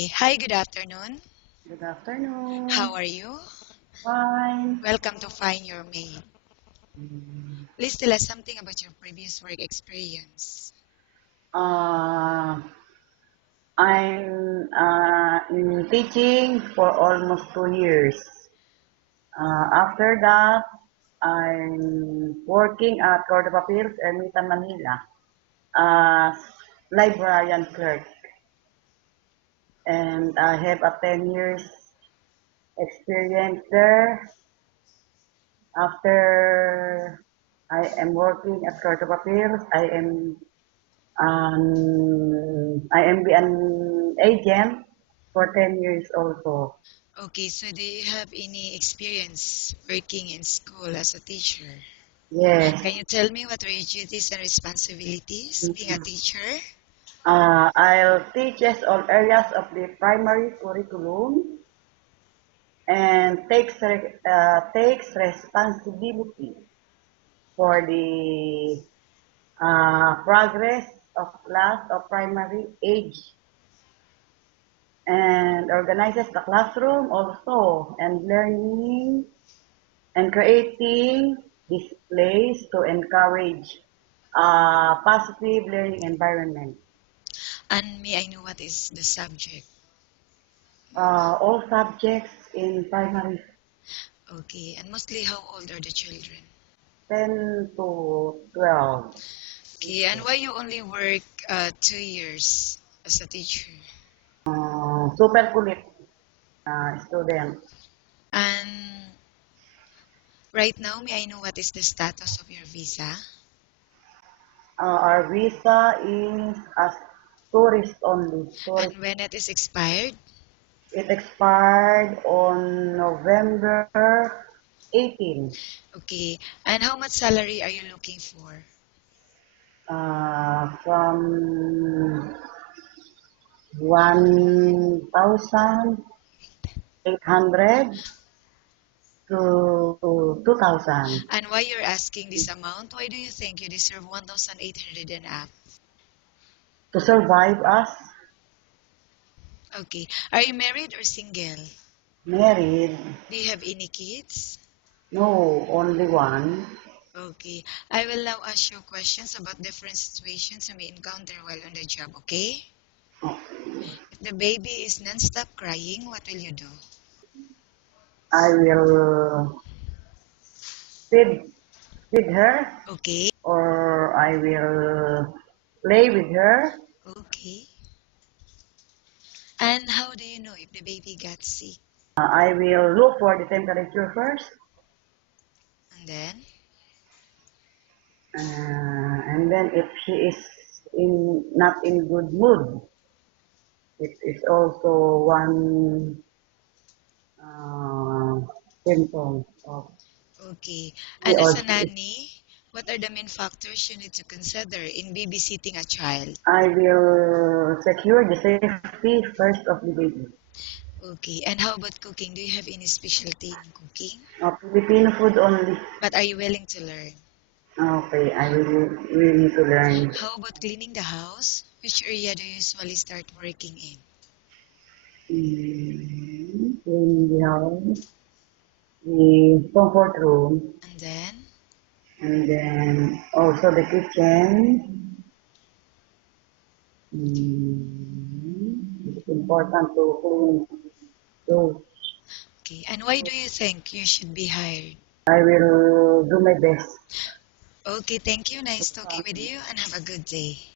Hi, good afternoon. Good How afternoon. are you? Fine. Welcome to Find Your Mate. Mm, Please tell us something about your previous work experience. Uh, I'm in teaching for almost 2 years. After that, I'm working at Court of Appeals, Ermita, Manila, as librarian clerk. And I have a 10 years experience there. After I am working at Court of Appeals, I am an agent for 10 years also. Okay, so do you have any experience working in school as a teacher? Yes. Can you tell me what were your duties and responsibilities being a teacher? I'll teach us all areas of the primary curriculum and takes responsibility for the progress of class of primary age and organizes the classroom also and learning and creating displays to encourage a positive learning environment. And may I know what is the subject? All subjects in primary Okay, and mostly how old are the children? 10 to 12. Okay, and why you only work 2 years as a teacher? Super kulit student. And right now, may I know what is the status of your visa? Our visa is as tourist only. Tourist. And when it is expired? It expired on November 18. Okay. And how much salary are you looking for? From 1,800 to 2,000 And why you're asking this amount? Why do you think you deserve 1,800 and up? to survive us. Okay. Are you married or single? Married, Do you have any kids? no, only one. Okay. I will now ask you questions about different situations you may encounter while on the job, okay? If the baby is non-stop crying, what will you do? I will feed, feed her Okay. or I will play with her. Okay. And how do you know if the baby got sick? I will look for the temperature first. And then? And then if she is not in good mood, it is also one uh, symptom of Okay. he And or as a she. nanny, what are the main factors you need to consider in babysitting a child? I will secure the safety first of the baby. Okay. And how about cooking? Do you have any specialty in cooking? Filipino food only. But are you willing to learn? Okay, I will need to learn. How about cleaning the house? Which area do you usually start working in? Clean the house, the comfort room, And then? and then also the kitchen. It's important to clean those. Okay. And why do you think you should be hired? I will do my best. Okay. Thank you. Nice talking with you and have a good day.